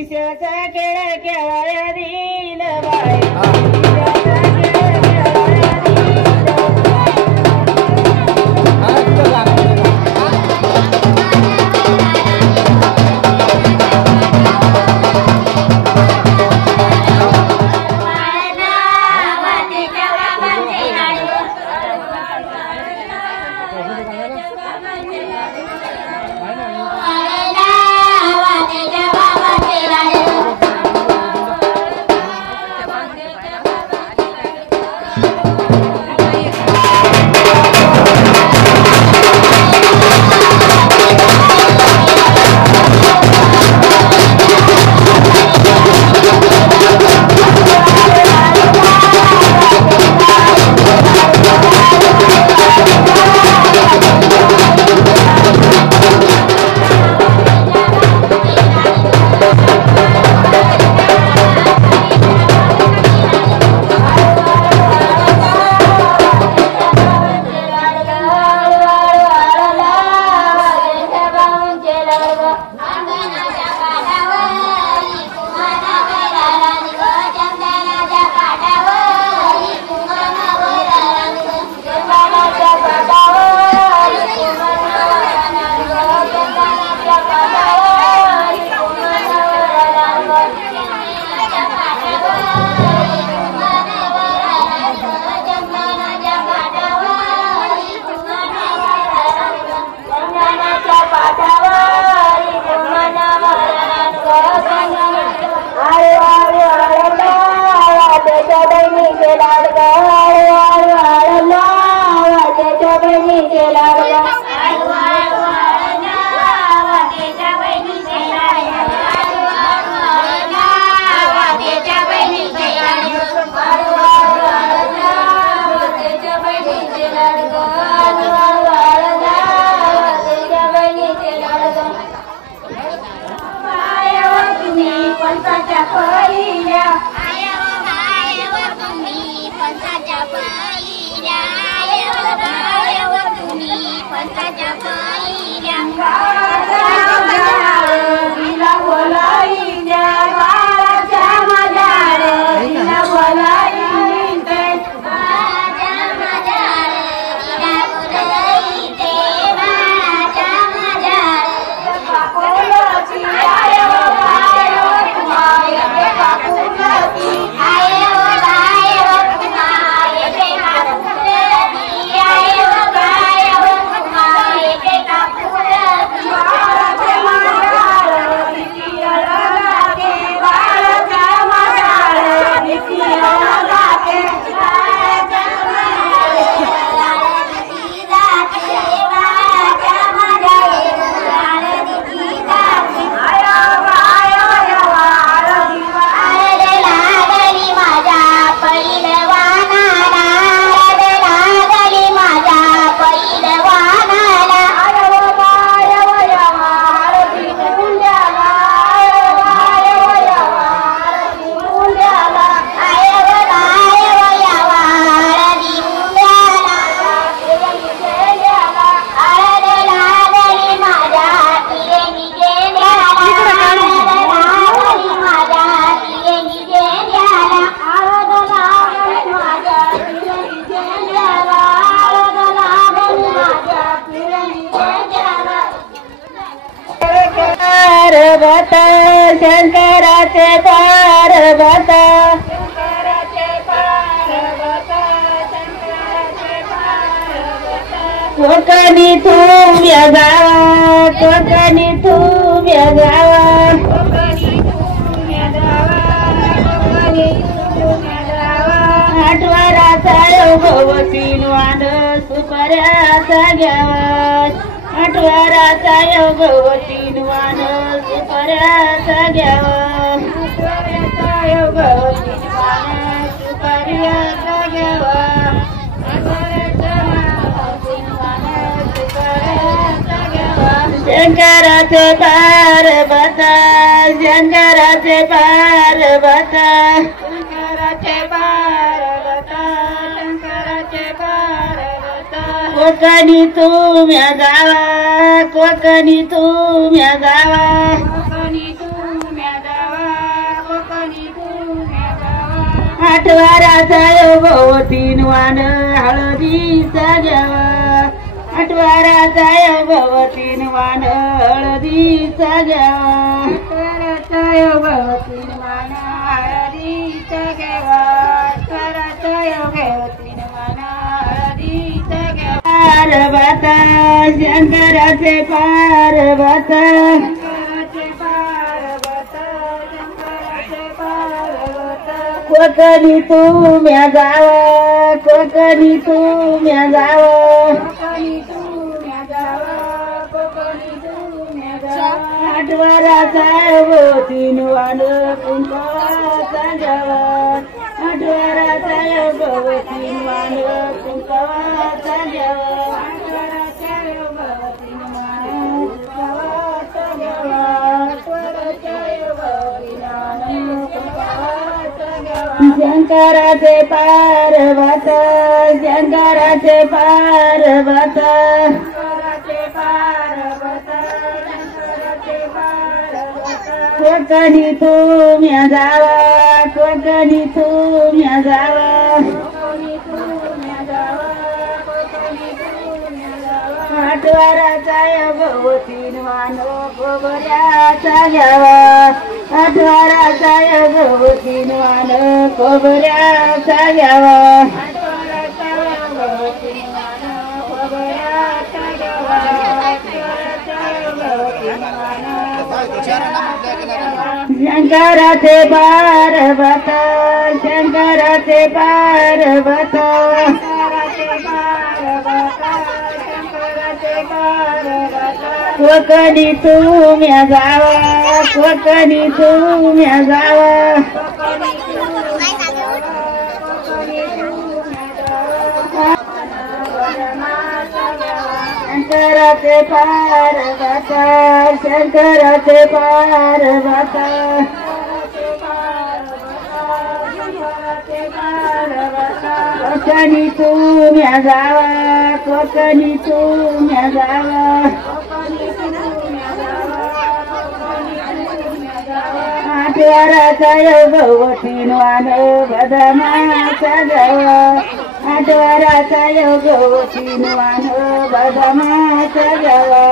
ईशाचा खेळ खेळाया दिल बाई ईशाचा खेळ खेळाया शंकराचे पार्वत कोकणी तुम्ही गावा कोकणी तुम्ही गावा आठवराचा योगवतीन वाद सुपर्याचा घ्यावा आठवराचा योगवतीन वाद सुपर्याचा घ्यावा योगवतीन वाद सुपर्याचा घ्यावा शंकराचे पार्वत शंकराचे पार्वत शंकराचे पार्वत शंकराचे पार्वत कोकणी तुम्ही गावा कोकणी तुम्ही गावा कोकणी तुम्ही गावा आठवाराचा भोवतीन वाण हळदीचा घ्यावा आठवाराचा भोवतीन वाण हळदीचा घ्यावा आठवाराचा भोवतीन वाण हळदीचा घ्यावा आठवाराचा भोवतीन वाण हळदीचा घ्यावा पार्वता शंकराचे पार्वता कोकणी तुम्या जावा कोकणी तुम्या जावा आठवाराचा भोवतीन वाण कुंकवाचा घ्यावा आठवाराचा भोवतीन वाण कुंकवाचा घ्यावा आठवाराचा भोवतीन वाण कुंकवाचा घ्यावा आठवाराचा भोवतीन वाण कुंकवाचा घ्यावा शंकराचे पार्वता शंकराचे पार्वता कोकणी तुम्या जावा कोकणी तुम्या जावा आठवाराचा भोवतीन वाण खोबऱ्याचा घ्यावा आठवाराचा भोवतीन वाण खोबऱ्याचा घ्यावा शंकराचे पार्वता शंकराचे पार्वता कोकणी तुम्या जावा कोकणी तुम्या जावा शंकराचे पार्वता शंकराचे पार्वता कोकणी तुम्या जावा कोकणी तुम्या जावा आठवाराचा भोवतीन वाण बदामाचा घ्यावा आठवाराचा भोवतीन वाण बदामाचा घ्यावा